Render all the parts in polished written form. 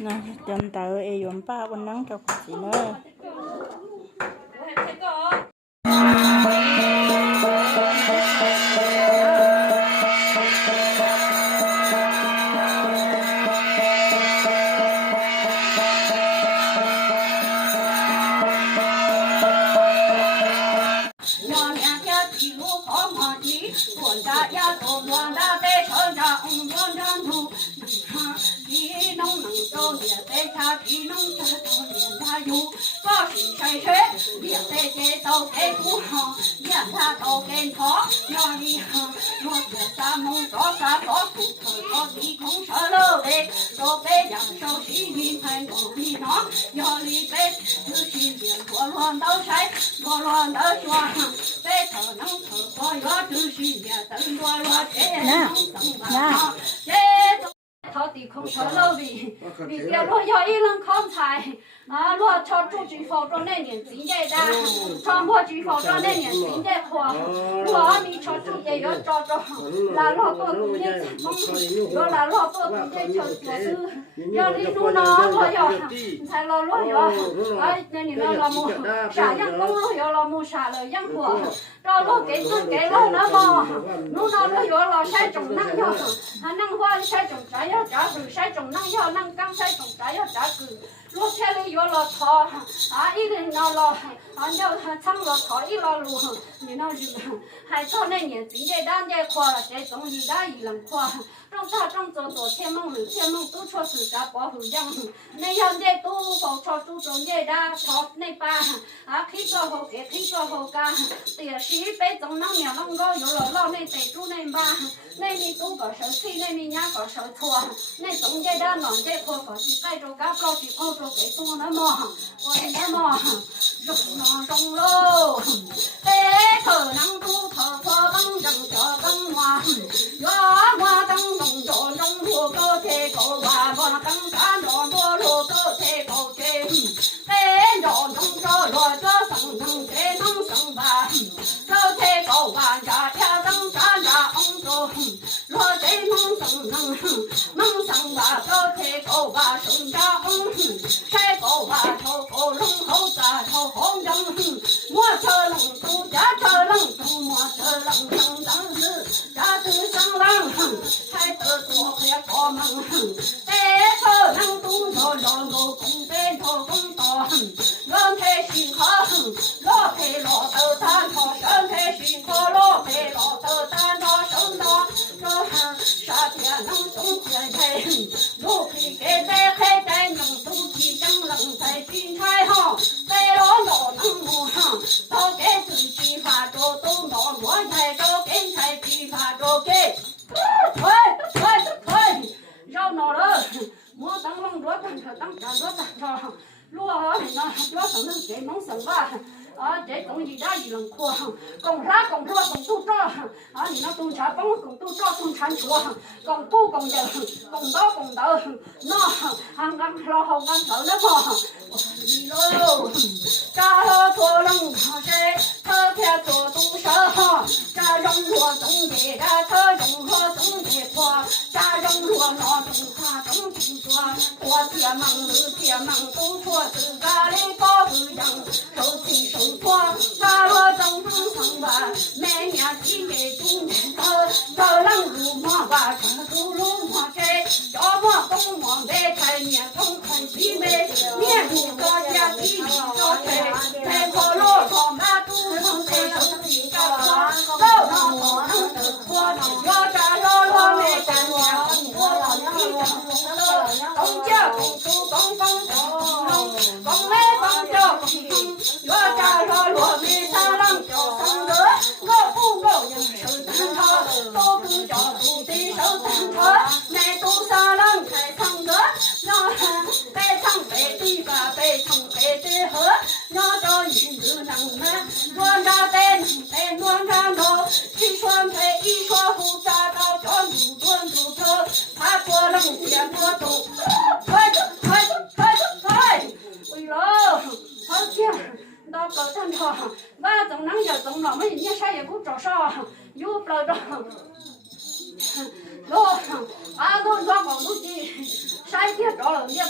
Nah, dan tahu yon pa unang cho kusina. thọ thì không sợ lâu vì kia lo do ý lăng không xài lo cho chú chỉ phò cho nên nhận chính vậy ra cho mua chỉ phò cho nên nhận chính vậy khoa lo mi cho chú vậy đó cho là lo có cũng như lo là lo có cũng như cho sư do đi nu nó lo do sai lo do nên nó là mua xả yang công lo mua xả lời yang khoa cho lo cái lo nó mò nu nó lo sai trồng năng do năng hoa sai trồng trái trả cử sai trồng năng do năng cam sai trồng trái trả cử lúc thế này yo lo thọ ý định nó lo nhau chăng lo thọ ý lo luôn thì nó hay cho nên những chính cái đan cái khoa là cái giống gì đã ý làm khoa trong tổ thiên mong tu cho sự cả bỏ hủy giang nên hiện在tu bảo cho tu trong cái đã thọ này ba khi cho hồ ca thì sĩ bé trong năng nhà năng go yo lo nên tại tu này ba nên đi tu có sở thi nên đi nhà có sở thua nên trong cái đã nón cái khoa có chỉ cái cho cá pro chỉ không cho cái tu nó mò còn nó mò rụng nó rong lô thế thở năng tu thở băng chẳng cho băng hoa hoa tăng đồng độ trong hồ cơ thể cổ và tăng cá độ lô cơ thể cổ thể thế độ trong cho rồi cho sẵn năng thế năng sẵn bà cơ thể cổ và trả theo tăng trả trả ông đồ lo thế năng sẵn bà cơ thể cổ và sẵn trả ông sai cổ và thâu cổ lông hậu trả thâu hôn đăng mua chờ lăng tu giá chờ lăng tu mua chờ lăng tăng tăng dư giá tư sang lăng hai tờ tổ khẽ có măng tế thơ năng tu rồi đồ cùng tên thô công tỏ lơn thế xin khó lo thế lo tờ tan thọ sơn thế xin khó lo thế lo tờ tan thọ sơn đó cho hàng sa thiền năng tung thiền thế lúc khi kế tế khế tế năng tu chỉ chẳng lăng thầy tin khai họ tế lo lo năng mù hằng tao kế tự chỉ phá đồ tu nó nói thầy cho kế thầy chỉ phá đồ kế thôi rau nó đó mua tăng long đuối tăng cả đuối tăng cho lúa nó nó sẵn nó chế mong sẵn ba chế tổng gì đã gì lần khoa còn ra còn rua còn tu cho nó tu trả bóng còn tu cho tu sản chùa còn tu còn giờ còn đó nó hàng năm lo hồng năm thở nó mò gì lô cha lo thua lăng sẽ thơ theo chùa tu sở cha rong lúa tổng về ra thơ rong lúa tổng về khoa cha rong lúa nó tổng khoa tổng chùa khoa thiệt măng tu chùa tự ra lấy có bự đằng sâu chỉ khoa ta lo trong thăng thăng bà mẹ nhà chỉ để chung thơ lăng rù mò bà chẳng tu lu mò kê cho mò công mò bê thầy nhà công thầy chỉ mê nhà đủ cho nhà chỉ cho thầy khổ lô thòng ba tu không thầy không chỉ cho đâu nó thọ năng tự khoa do cha lo mẹ cả nhà không khoa là đi công cha công tu công mẹ công cho do cha lo mẹ sa lăng cho sang đỡ ngô phu ngô nhân sự tăng thơ tô cứ cho tu tí sâu tăng thơ mẹ tu sa lăng thầy sang đỡ nó bê 了，你得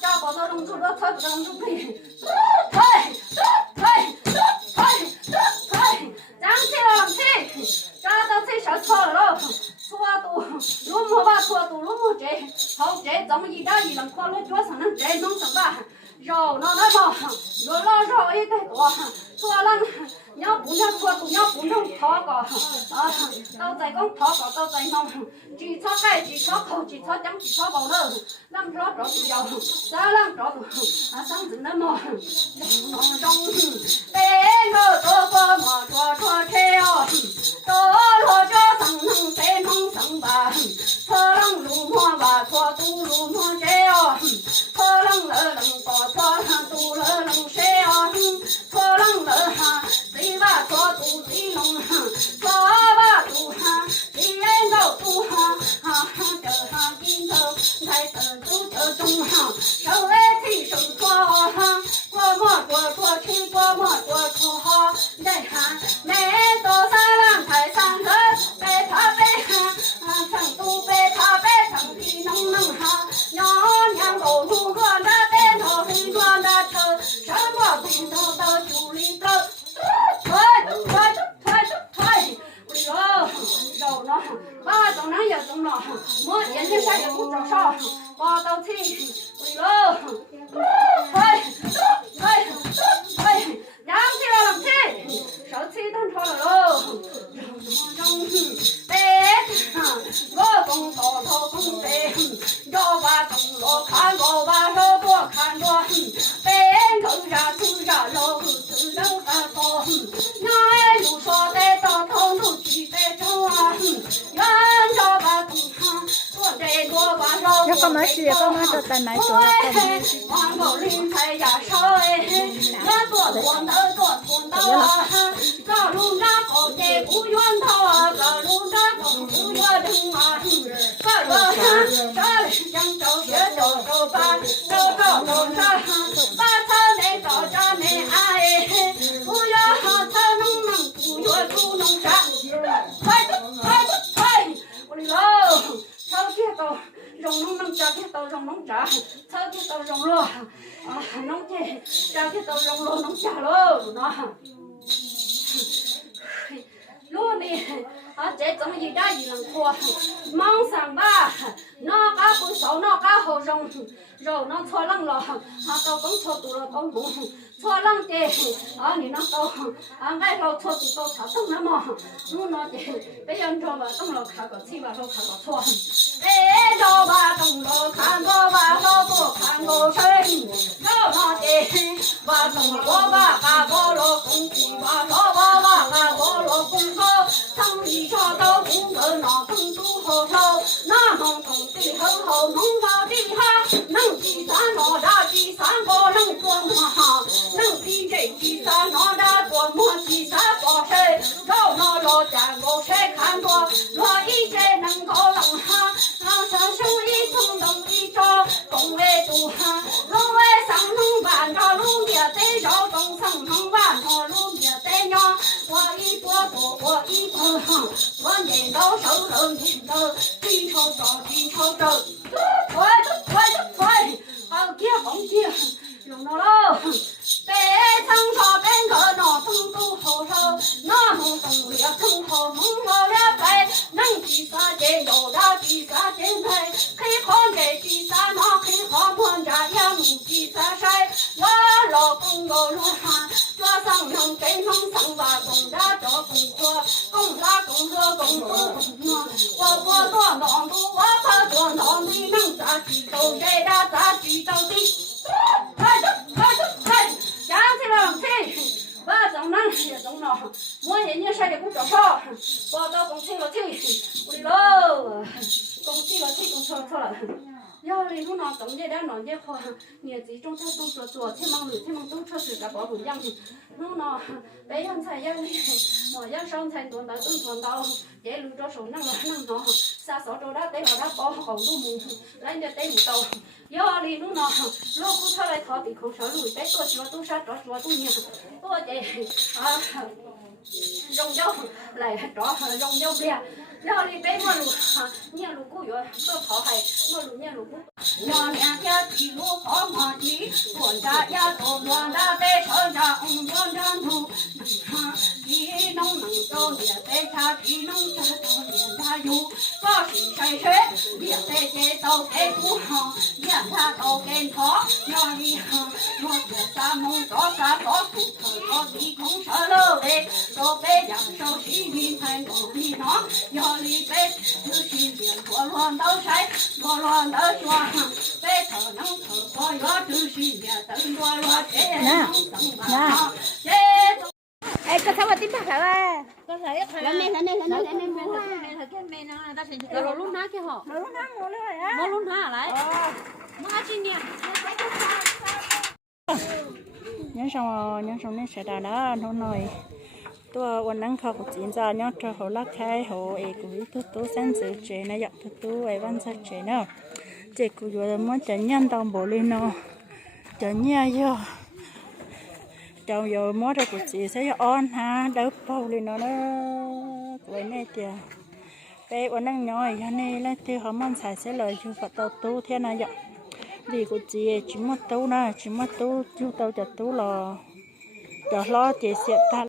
家宝都能做到，他不能做可以，退，张起了起，家到这小错了，错多，路么吧错多，路么这，好这怎么一张一能快乐桌上能这弄什么？肉那么，肉一点多，错了。你要不能错，你要不能讨个都在讲讨个都在弄，几撮盖几撮口几撮姜几撮包了，啷着着就要，啥啷着都上子那么，弄别个做个么做车哦，做着上能别弄上吧，错啷路么吧错都路么这哦，错啷了啷个错啷都了啷谁哦，错啷了哈。谁把错肚子弄哈，错把肚哈，谁人都肚哈，这哈今头才等都这种哈，手来提手错哈，过么去过么错哈，这哈没多少人才上车，被他被哈，成都被他被成的弄哈，娘都路过那边头黑转的车，什么病头到酒里头。退，肉呢？把中人也中了，我眼睛上也不着少，把刀起，为了，退，两起了两起，手起当朝了喽，别，我公多头公别，要把中罗看我把手多看着，别头上头上肉吃肉的多，那又说得到头路去得中啊，原着把东哈，我这多把肉。要干嘛去？要干嘛就在买做了。黄狗林才呀烧哎，我多啊，这路那狗这不愿头啊，这路那狗不愿正啊，这路这里想找学找吧，找啥？把草内找着内哎，不要草能不要不能啥？快！我的老草铁刀。容能扎铁刀容能扎，草铁刀容了能铁扎铁刀容了能扎了那。路里这种一家一人过，忙上吧，那个不熟，那个好容，肉那错冷了，都讲错多了都弄，错冷的你那都爱老错的都差等那么，那的别人着吧，等了看个起吧，都看个错，别着吧，等了看个吧，都不看个谁，那的吧，等我吧，看我了公鸡吧，说吧，看我了公鸡。当你说到不可那更多好手，那么懂的好弄到的哈，能第三哪吒第三个能做么哈，能比这第三哪吒做么第三个谁，找那老家我谁看过，我一直能够能哈，上手一层东一招，公为多哈，路为上能办着路也得绕东上能办着路也得让我一波我一波。我年到手了年到，金朝走，快，好叫红叫，用到喽。北城上边个那东都好手，那么东了东好蒙好了白，能第三件有了第三件配，可以看见第三那可以看我家养母第三晒，我老公我路哈，桌上能给能上吧，公家做工作，公家工作，我做农奴，我怕做农奴能咋去走这个咋去走的，快，想起了起，我中南也中了，我眼睛晒得不着少，我到公司了去，我的喽，公司了去公错了。要你路那中间的那些话，你这种他都做，前忙都出事个包不样的，路那北洋菜要你，我要上菜多到都做到，这路着手能啥手着他得了他包好路木，来你得不到，要你路那路不出来靠地空上路，得多少多少多年，多的容了来着容了不了。要你背我路哈，念路古月做讨海，我路念路古。要两天一路好马蹄，滚着呀走乱的在车上转转途，一农能走也在下，一农这走连他有，高水山水也在这都给不好，也他都给错，要你哈，我这三梦多少多苦头，多地空舍了嘞，都被两手洗云盘我里囊，要你被就是见过乱到晒，过乱到霜，被头能头过要就是也等过乱这能等吧，这。Ê, có sao mà tiếp tục hả ba? Có thể thay Lên lên lên lên lên lên lên cái men nó ta sẽ cái lỗ luôn hả kia họ Nó nắng ngủ rồi á. mò luôn hả lại nó chỉ niệm Nhớ xong nên sẽ đà đó nó nói tôiวันนั้นเขาก็จีนจะย้อนเขาลักใช้เขาเอกวิทุตุเส้นสื่อเจนะอยากทุตุไอ้วันสักเจเนาะเจกูอยู่มันจะยันตองโบลีเนาะจะเนี่ยเยอะtrong giờ mót ra của chị sẽ on ha đỡ bao lên nó quay này kìa bé vẫn đang nhoi cho nên là tiêu họ mang xài sẽ lời cho phật tàu tu thế này vậy vì của chị chỉ mất tu nè chỉ mất tu chú tàu chặt tu lò cho lo chị sẽ ta